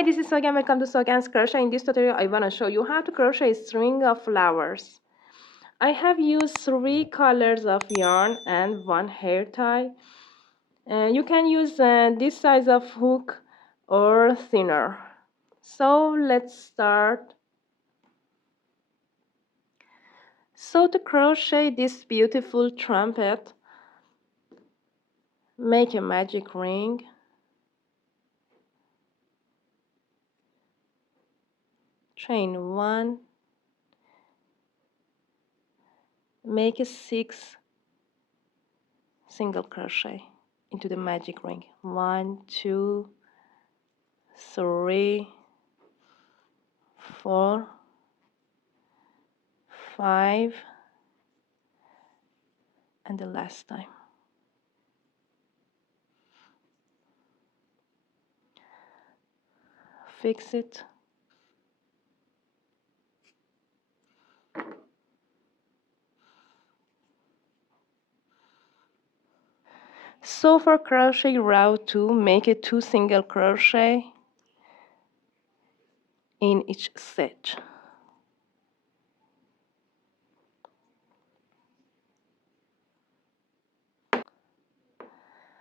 Hi, this is Sogan. Welcome to Sogan's Crochet. In this tutorial, I want to show you how to crochet a string of flowers. I have used 3 colors of yarn and 1 hair tie. You can use this size of hook or thinner. So let's start. So to crochet this beautiful trumpet, make a magic ring. Chain 1. Make a 6 single crochet into the magic ring. 1, 2, 3, 4, 5, and the last time. Fix it. So for crochet row 2, make a 2 single crochet in each stitch.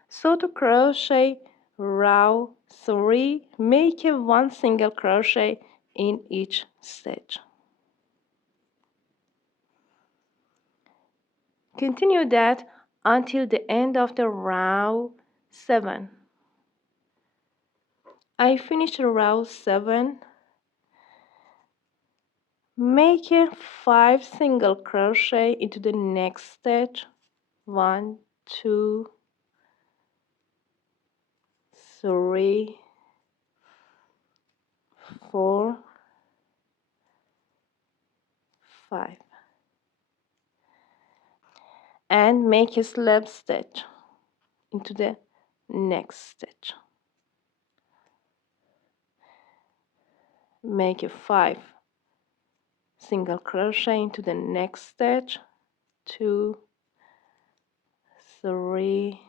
So to crochet row 3, make a 1 single crochet in each stitch. Continue that until the end of the row 7. I finished row 7. Make a 5 single crochet into the next stitch. 1, 2, 3, 4, 5, and make a slip stitch into the next stitch. Make a 5 single crochet into the next stitch. 2, 3,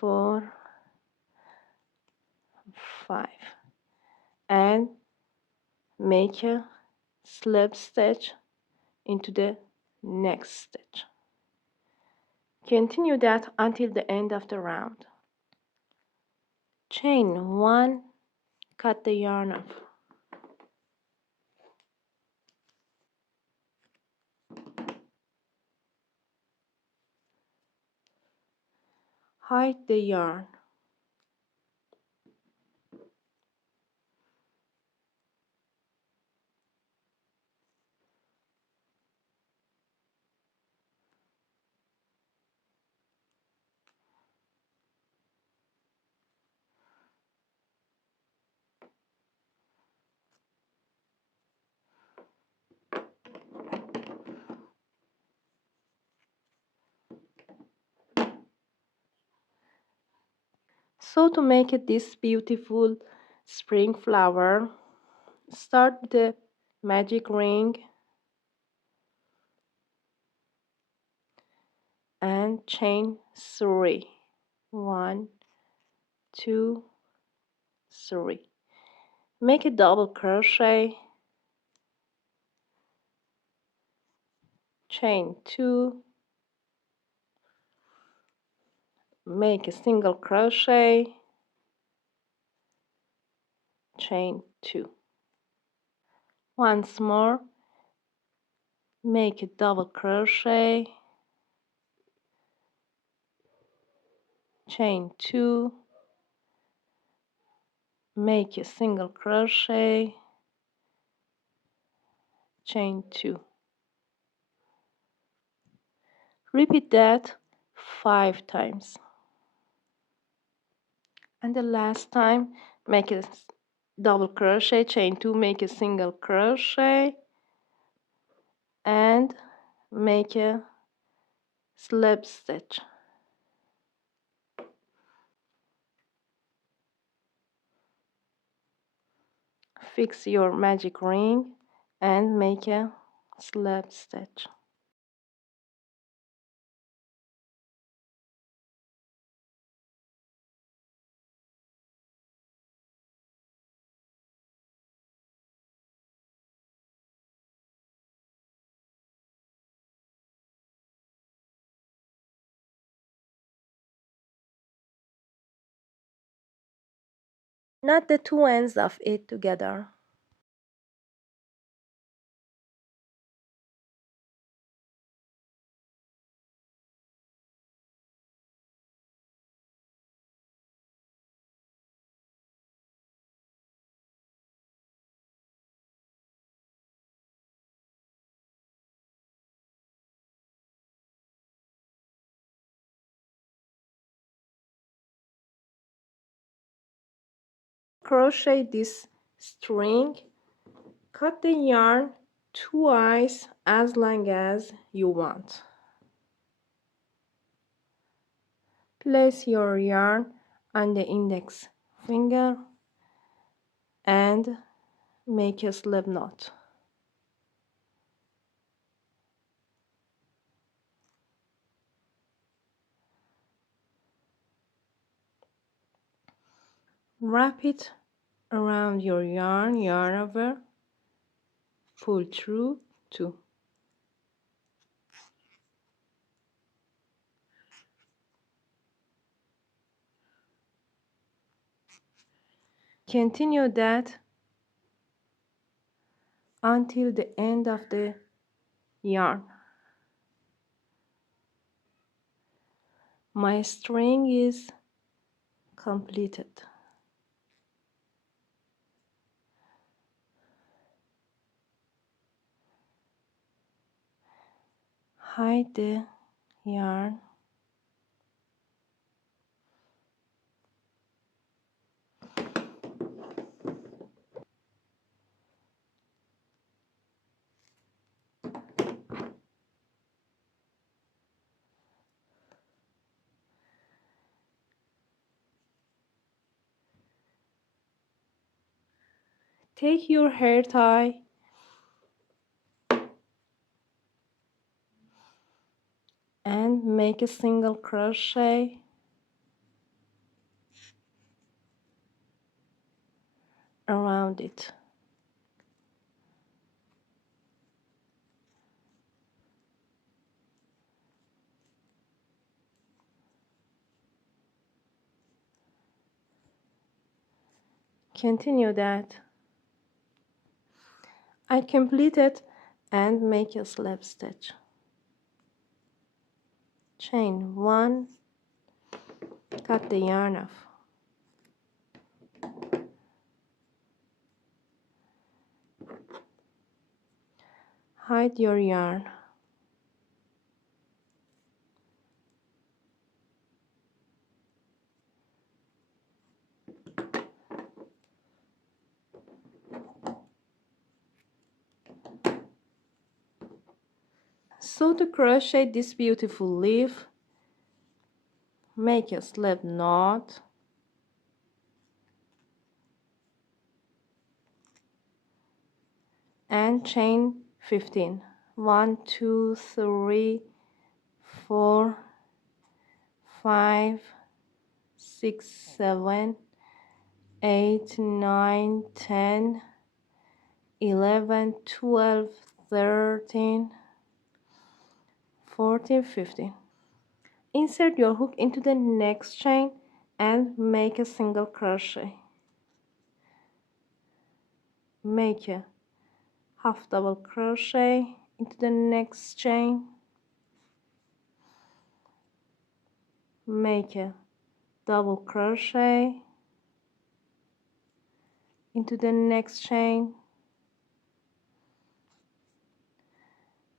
4, 5, and make a slip stitch into the next stitch. Continue that until the end of the round. Chain 1, cut the yarn off. Hide the yarn. So to make it this beautiful spring flower, start with the magic ring and chain 3. 1, 2, 3. Make a double crochet, chain 2, make a single crochet, chain 2. Once more, make a double crochet, chain 2, make a single crochet, chain 2. Repeat that 5 times. And the last time, make a double crochet, chain 2, make a single crochet, and make a slip stitch. Fix your magic ring and make a slip stitch. not the two ends of it together. Crochet this string, cut the yarn twice as long as you want. Place your yarn on the index finger and make a slip knot. Wrap it around your yarn over, pull through 2. Continue that until the end of the yarn. My string is completed. Hide the yarn. Take your hair tie and make a single crochet around it. Continue that. I completed and make a slip stitch. Chain 1, cut the yarn off. Hide your yarn. So to crochet this beautiful leaf, make a slip knot and chain 15. 1, 2, 3, 4, 5, 6, 7, 8, 9, 10, 11, 12, 13, 14, 15. Insert your hook into the next chain and make a single crochet. Make a half double crochet into the next chain. Make a double crochet into the next chain.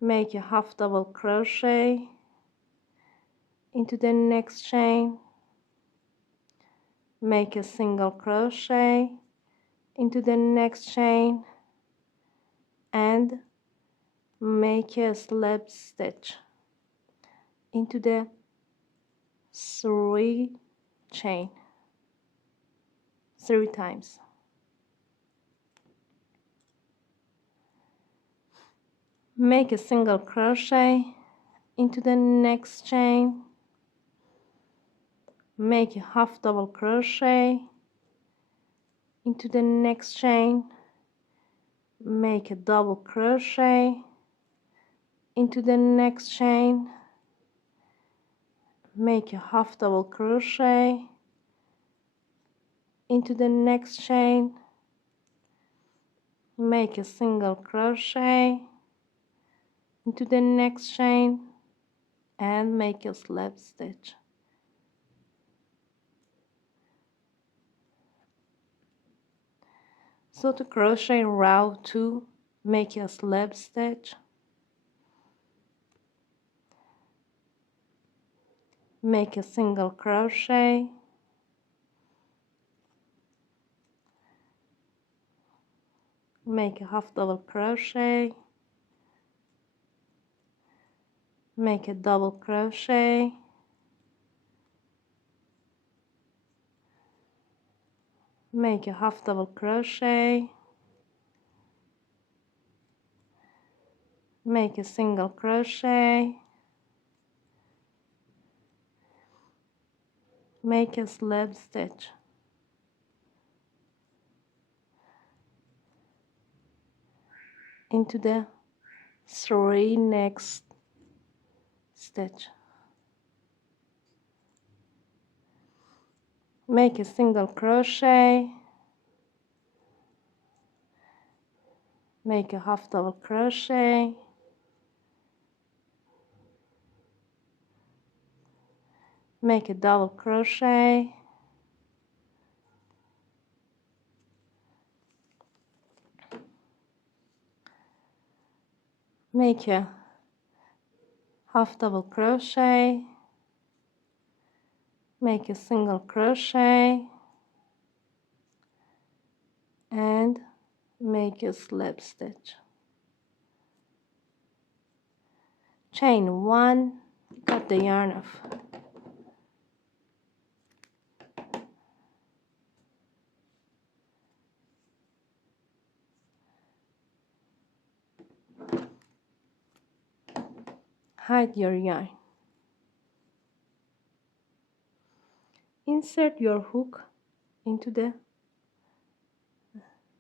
Make a half double crochet into the next chain. Make a single crochet into the next chain and make a slip stitch into the 3 chain 3 times. Make a single crochet into the next chain. Make a half double crochet into the next chain. Make a double crochet into the next chain. Make a half double crochet into the next chain, make a single crochet into the next chain and make a slip stitch. So to crochet row 2, make a slip stitch, make a single crochet, make a half double crochet, make a double crochet, make a half double crochet, make a single crochet, make a slip stitch. Into the 3 next stitch. Make a single crochet, make a half double crochet, make a double crochet, make a half double crochet, make a single crochet, and make a slip stitch. Chain 1, cut the yarn off. Hide your yarn. Insert your hook into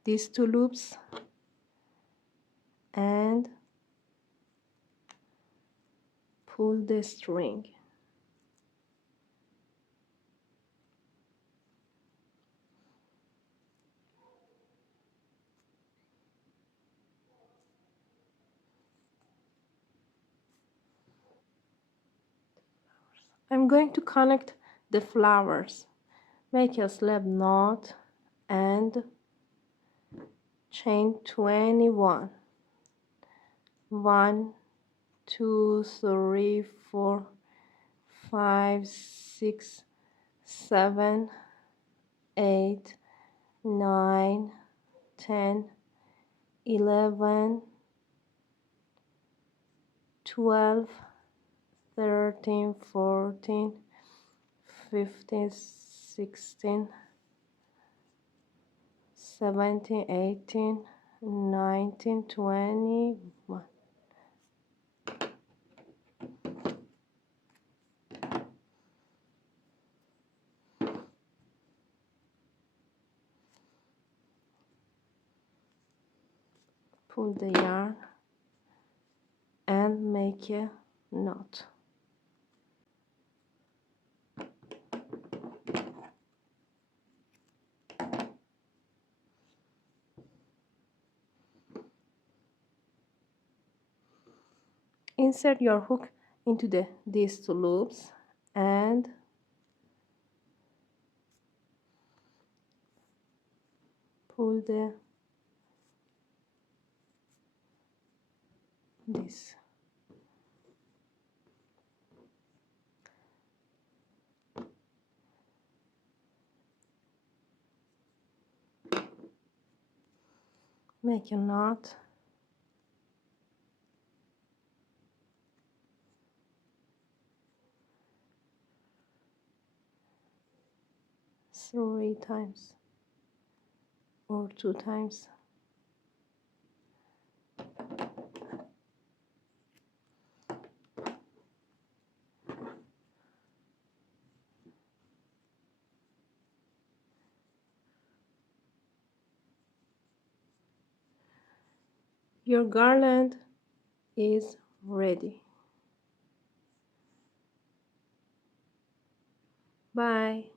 these 2 loops and pull the string. I'm going to connect the flowers. Make a slip knot and chain 21. 1, 2, 3, 4, 5, 6, 7, 8, 9, 10, 11, 12, 13, 14, 15, 16, 17, 18, 19, 21. Pull the yarn and make a knot. Insert your hook into these 2 loops and pull this. Make a knot. Three times or 2 times. Your garland is ready. Bye.